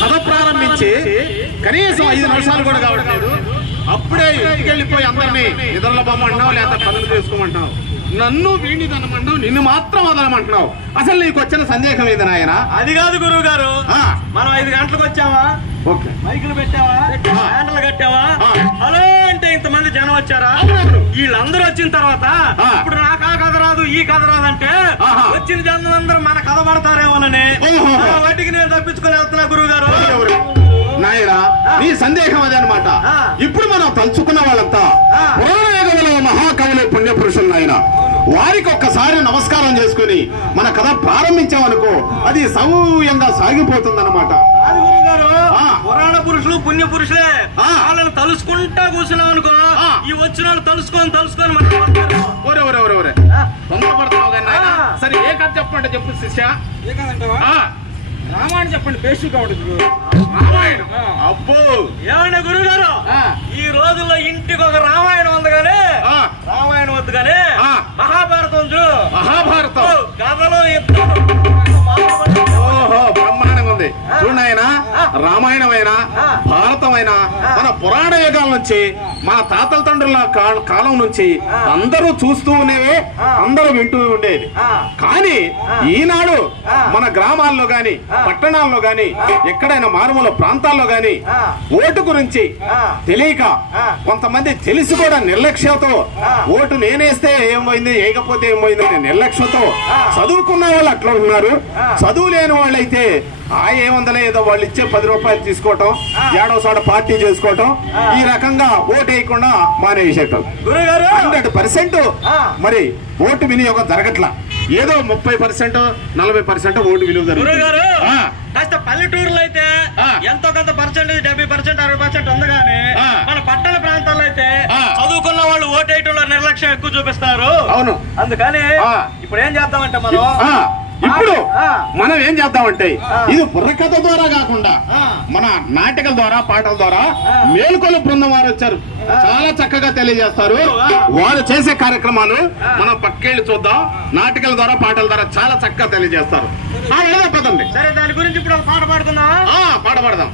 కథ ప్రారంభించి కనీసం 5 నిమిషాలు కూడా కావట్లేదు, అప్పుడే ఇంటికి వెళ్ళిపోయి అందరినీ నిద్రల బొమ్మంటున్నావు లేదా పనులు చేసుకోమంటున్నావు. నన్ను వీడిని తనమంటావు, నిన్ను మాత్రం వదలమంటున్నావు. అసలు నీకు వచ్చిన సందేహం ఏది నాయన? అది కాదు గురువు గారు, మనం 5 గంటలకు వచ్చావా, మైకులు పెట్టావా, హ్యాండలు కట్టావా, హలో అంటే ఇంతమంది జనం వచ్చారా? వీళ్ళందరూ వచ్చిన తర్వాత ఇప్పుడు నాకు ఆ కథ రాదు ఈ కథ రాదంటే వచ్చిన జనం అందరూ మన కథ పడతారేమోనని వాటికి నేను తప్పించుకొని వెళ్తున్నా గురువు గారు. నాయన నీ సందేహం అదే అనమాట. ఇప్పుడు మనం తలుచుకున్న వాళ్ళంతా పురాణయుగంలో మహాకవులు పుణ్యపురుషులు నాయన. వారికి ఒక్కసారి నమస్కారం చేసుకుని మన కథ ప్రారంభించామనుకో అది సౌయంగా సాగిపోతుందన్నమాట. పురాణ పురుషులు పుణ్య పురుషులే, వాళ్ళని తలుసుకుంటా కూర్చున్నాం అనుకో ఈ వచ్చిన వాళ్ళు తలుసుకొని తొందరపడతావు కానీ. సరే ఏ కథ చెప్పండి, చెప్పు శిష్య. ఏ కథ అంటావా? రామాయణం చెప్పండి, బేసిక్గా ఉంటుంది. రామాయణం అబ్బో ఏమన్నా గురువు గారు, ఈ రోజుల్లో ఇంటికి ఒక రామాయణం ఉంది కానీ రామాయణం వద్దు కానీ మహాభారతం చూడు. మహాభారతం కథలో బ్రహ్మాండంగా ఉంది చూడాయన. రామాయణమైనా భారతమైనా మన పురాణ యుగాల నుంచి మన తాతల తండ్రుల కాలం నుంచి అందరూ చూస్తూ ఉండేవే, అందరూ వింటూ ఉండేది. కానీ ఈనాడు మన గ్రామాల్లో గాని పట్టణాల్లో గాని ఎక్కడైనా మారుమూల ప్రాంతాల్లో గాని ఓటు గురించి తెలియక కొంతమంది తెలిసి కూడా నిర్లక్ష్యంతో ఓటు నేనేస్తే ఏమైంది వేయకపోతే ఏమైంది అనే నిర్లక్ష్యంతో చదువుకున్న వాళ్ళు అట్లా ఉన్నారు. చదువు లేని వాళ్ళైతే ఏమందలే ఏదో వాళ్ళు ఇచ్చే 10 రూపాయలు తీసుకోవటం, ఏడోసాడ పార్టీ చేసుకోవటం, ఈ రకంగా ఓటు వేయకుండా మానేసేటం. 100% మరి ఓటు వినియోగం జరగట్లా. ఏదో 30% 40% ఓటు విలువ జరుగుతుంది. కాస్త పల్లెటూరులో అయితే ఎంతో కొంత పర్సెంటేజ్ 70% 60% ఉంది కానీ మన పట్టణ ప్రాంతాల్లో అయితే చదువుకున్న వాళ్ళు ఓటేయటంలో నిర్లక్ష్యం ఎక్కువ చూపిస్తారు. అవును, అందుకని ఇప్పుడు ఏం చేద్దామంటే మనం ఏం చేద్దామంటే ఇది బుర్రకథ ద్వారా కాకుండా మన నాటకాల ద్వారా పాటల ద్వారా మేలుకొలు బృందం వారు వచ్చారు, చాలా చక్కగా తెలియజేస్తారు. వారు చేసే కార్యక్రమాలు మనం పక్కేళ్ళు చూద్దాం. నాటకాల ద్వారా పాటల ద్వారా చాలా చక్కగా తెలియజేస్తారు. పదండి. సరే, దాని గురించి ఇప్పుడు పాట పాడుతున్నా, పాట పాడదాం.